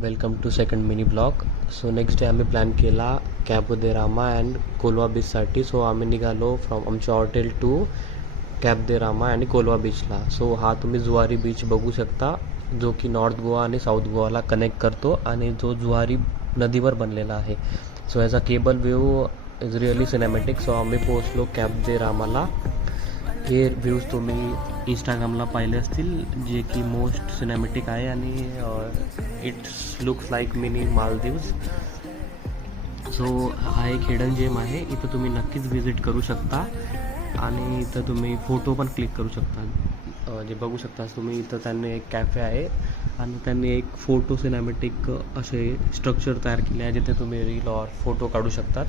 Welcome to second mini blog. So next day आम्ही plan केला Cabo de Rama and Colva बीचसाठी. So आम्ही निघालो फ्रॉम आमच्या हॉटेल टू कॅप दे रामा आणि कोलवा बीचला. सो हा तुम्ही जुवारी बीच बघू शकता, जो की नॉर्थ गोवा आणि साऊथ गोवाला कनेक्ट करतो आणि जो जुवारी नदीवर बनलेला आहे. सो याचा cable view is really cinematic. So आम्ही पोहोचलो कॅप दे रामाला. हे व्ह्यूज तुम्ही इंस्टाग्रामला पाहिले असतील, जे की मोस्ट सिनेमॅटिक आहे आणि it's looks like mini Maldives. So हा एक हिडन जेम आहे, इथं तुम्ही नक्कीच व्हिजिट करू शकता आणि इथं तुम्ही फोटो पण क्लिक करू शकता. जे बघू शकता तुम्ही, इथं त्यांनी एक कॅफे आहे आणि त्यांनी एक फोटो सिनेमॅटिक असे स्ट्रक्चर तयार केले आहे, जिथे तुम्ही रील और फोटो काढू शकतात.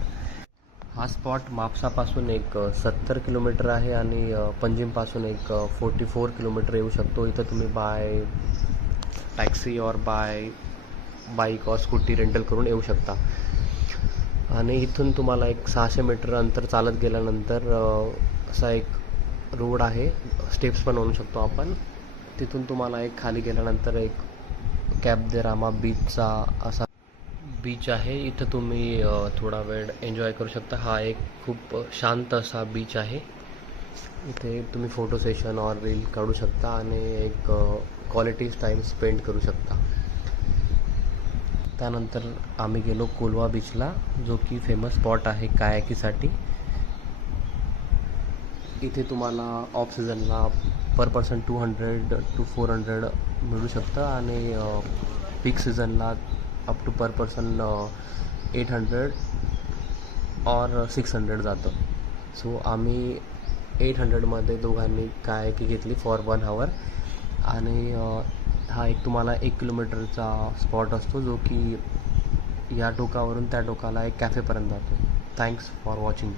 हा स्पॉट मापसापासून एक 70 किलोमीटर आहे आणि पंजिमपासून एक 44 किलोमीटर येऊ शकतो. इथं तुम्ही बाय टॅक्सी और बाय बाईक और स्कूटी रेंटल करून येऊ शकता. आणि इथून तुम्हाला एक 600 मीटर अंतर चालत गेल्यानंतर असा एक रोड आहे, स्टेप्स पण म्हणू शकतो आपण. तिथून तुम्हाला एक खाली गेल्यानंतर एक कॅप दे रामा बीचचा असा बीच आहे. इथं तुम्ही थोडा वेळ एन्जॉय करू शकता. हा एक खूप शांत असा बीच आहे. इथे तुम्ही फोटो सेशन और रील काढू शकता आणि एक क्वालिटी टाईम स्पेंड करू शकता. त्यानंतर आम्ही गेलो कोलवा बीचला, जो की फेमस स्पॉट आहे कायाकीसाठी. इथे तुम्हाला ऑफ सीझनला पर पर्सन 200 to 400 मिळू शकतं आणि पीक सीझनला अप टू पर पर्सन 800 और 600 जातं. सो आम्ही 800मध्ये दोघांनी कायाकी घेतली फॉर 1 hour. आणि हा एक तुम्हाला 1 किलोमीटरचा स्पॉट असतो, जो की या टोकावरून त्या टोकाला एक कॅफेपर्यंत जातो. Thanks for watching.